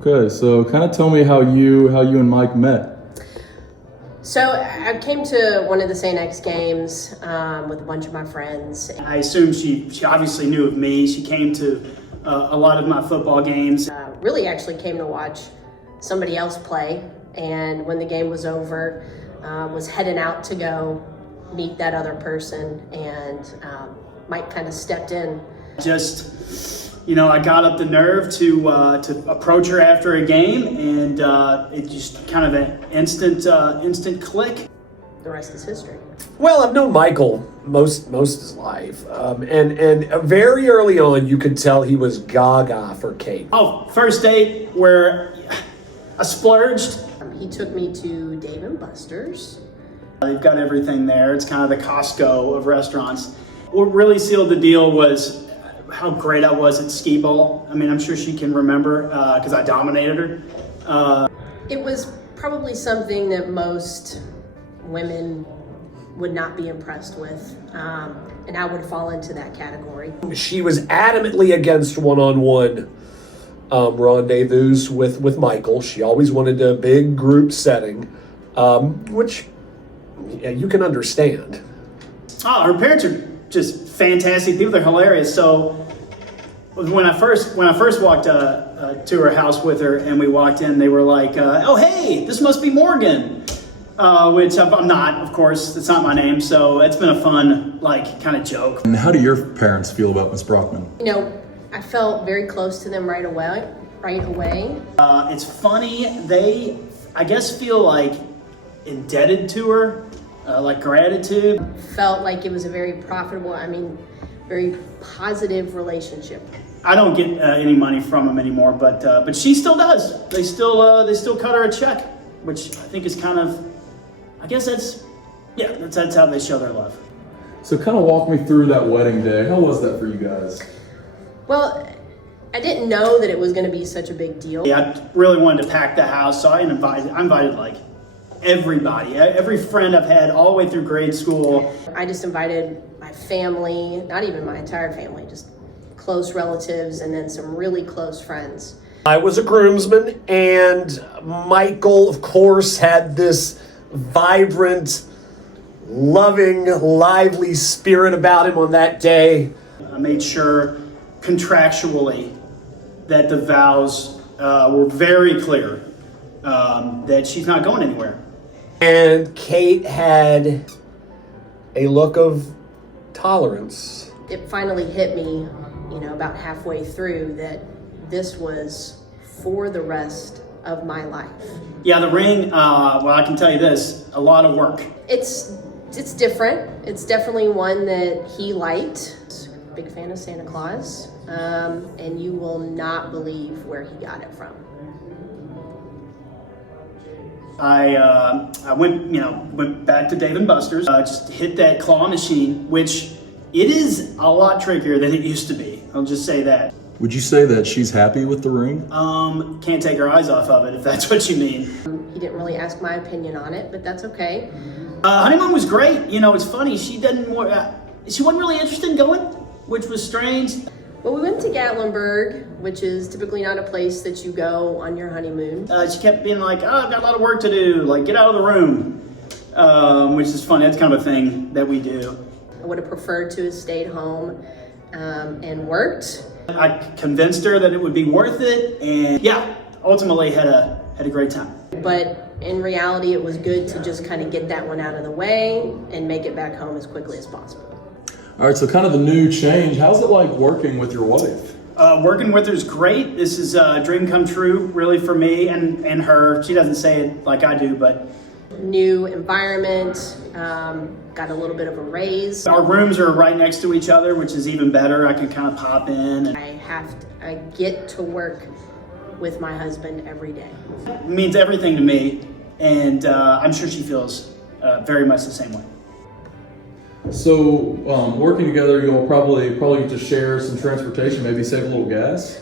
Okay, so kind of tell me how you and Mike met. So I came to one of the St. X games with a bunch of my friends. I assume she obviously knew of me. She came to a lot of my football games. Really actually came to watch somebody else play, and when the game was over, was heading out to go meet that other person, and Mike kind of stepped in. I got up the nerve to approach her after a game, and it just kind of an instant click. The rest is history. Well, I've known Michael most of his life, and very early on, you could tell he was gaga for Kate. Oh, first date where I splurged. He took me to Dave & Buster's. They've got everything there. It's kind of the Costco of restaurants. What really sealed the deal was how great I was at skee ball. I mean, I'm sure she can remember because I dominated her. It was probably something that most women would not be impressed with, and I would fall into that category. She was adamantly against one-on-one rendezvous with Michael. She always wanted a big group setting, which you can understand. Oh, her parents are just fantastic people. They're hilarious. So when I first walked to her house with her and we walked in, they were like, "Oh, hey, this must be Morgan," which I'm not, of course. It's not my name. So it's been a fun kind of joke. And how do your parents feel about Miss Brockman? You know, I felt very close to them right away. It's funny. They, I guess, feel like indebted to her, like gratitude. Felt like it was a very profitable, very positive relationship. I don't get any money from them anymore, but she still does. They still cut her a check, which I think is kind of, I guess that's how they show their love. So kind of walk me through that wedding day. How was that for you guys? Well, I didn't know that it was going to be such a big deal. Yeah, I really wanted to pack the house, so I invited like everybody, every friend I've had all the way through grade school. I just invited my family, not even my entire family, just close relatives and then some really close friends. I was a groomsman, and Michael, of course, had this vibrant, loving, lively spirit about him on that day. I made sure contractually that the vows were very clear, that she's not going anywhere. And Kate had a look of tolerance. It finally hit me, about halfway through that this was for the rest of my life. Yeah, the ring, well, I can tell you this, a lot of work. It's different. It's definitely one that he liked. Big fan of Santa Claus, and you will not believe where he got it from. I went back to Dave & Buster's, just hit that claw machine, which it is a lot trickier than it used to be. I'll just say that. Would you say that she's happy with the ring? Can't take her eyes off of it, if that's what you mean. He didn't really ask my opinion on it, but that's okay. Honeymoon was great. It's funny. She wasn't really interested in going, which was strange. Well, we went to Gatlinburg, which is typically not a place that you go on your honeymoon. She kept being like, "Oh, I've got a lot of work to do. Like, get out of the room," which is funny. That's kind of a thing that we do. I would have preferred to have stayed home and worked. I convinced her that it would be worth it, and ultimately had a great time. But in reality, it was good to just kind of get that one out of the way and make it back home as quickly as possible. All right, so kind of the new change. How's it like working with your wife? Working with her is great. This is a dream come true, really, for me and her. She doesn't say it like I do, but... New environment, got a little bit of a raise. Our rooms are right next to each other, which is even better. I can kind of pop in. And I get to work with my husband every day. It means everything to me, and I'm sure she feels very much the same way. So working together, you'll probably get to share some transportation, maybe save a little gas.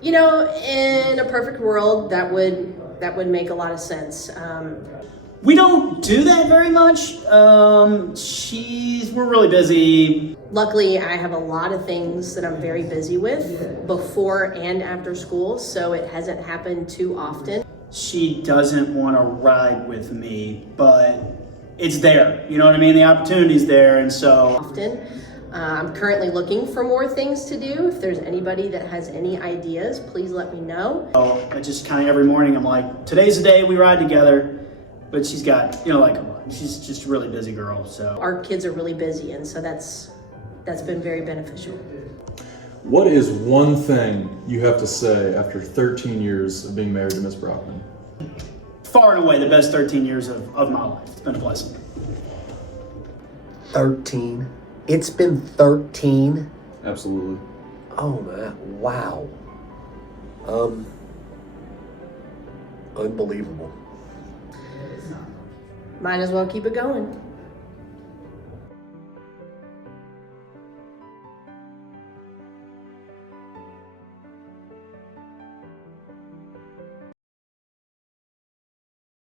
In a perfect world, that would make a lot of sense. We don't do that very much. We're really busy. Luckily, I have a lot of things that I'm very busy with before and after school, so it hasn't happened too often. She doesn't want to ride with me, but it's there. You know what I mean? The opportunity's there, and so. Often. I'm currently looking for more things to do. If there's anybody that has any ideas, please let me know. I just kind of every morning I'm like, today's the day we ride together. But she's got, she's just a really busy girl. So Our kids are really busy, and so that's been very beneficial. What is one thing you have to say after 13 years of being married to Miss Brockman? far and away the best 13 years of my life. It's been a blessing. 13. It's been 13. Absolutely. Oh man, wow. Unbelievable. Might as well keep it going.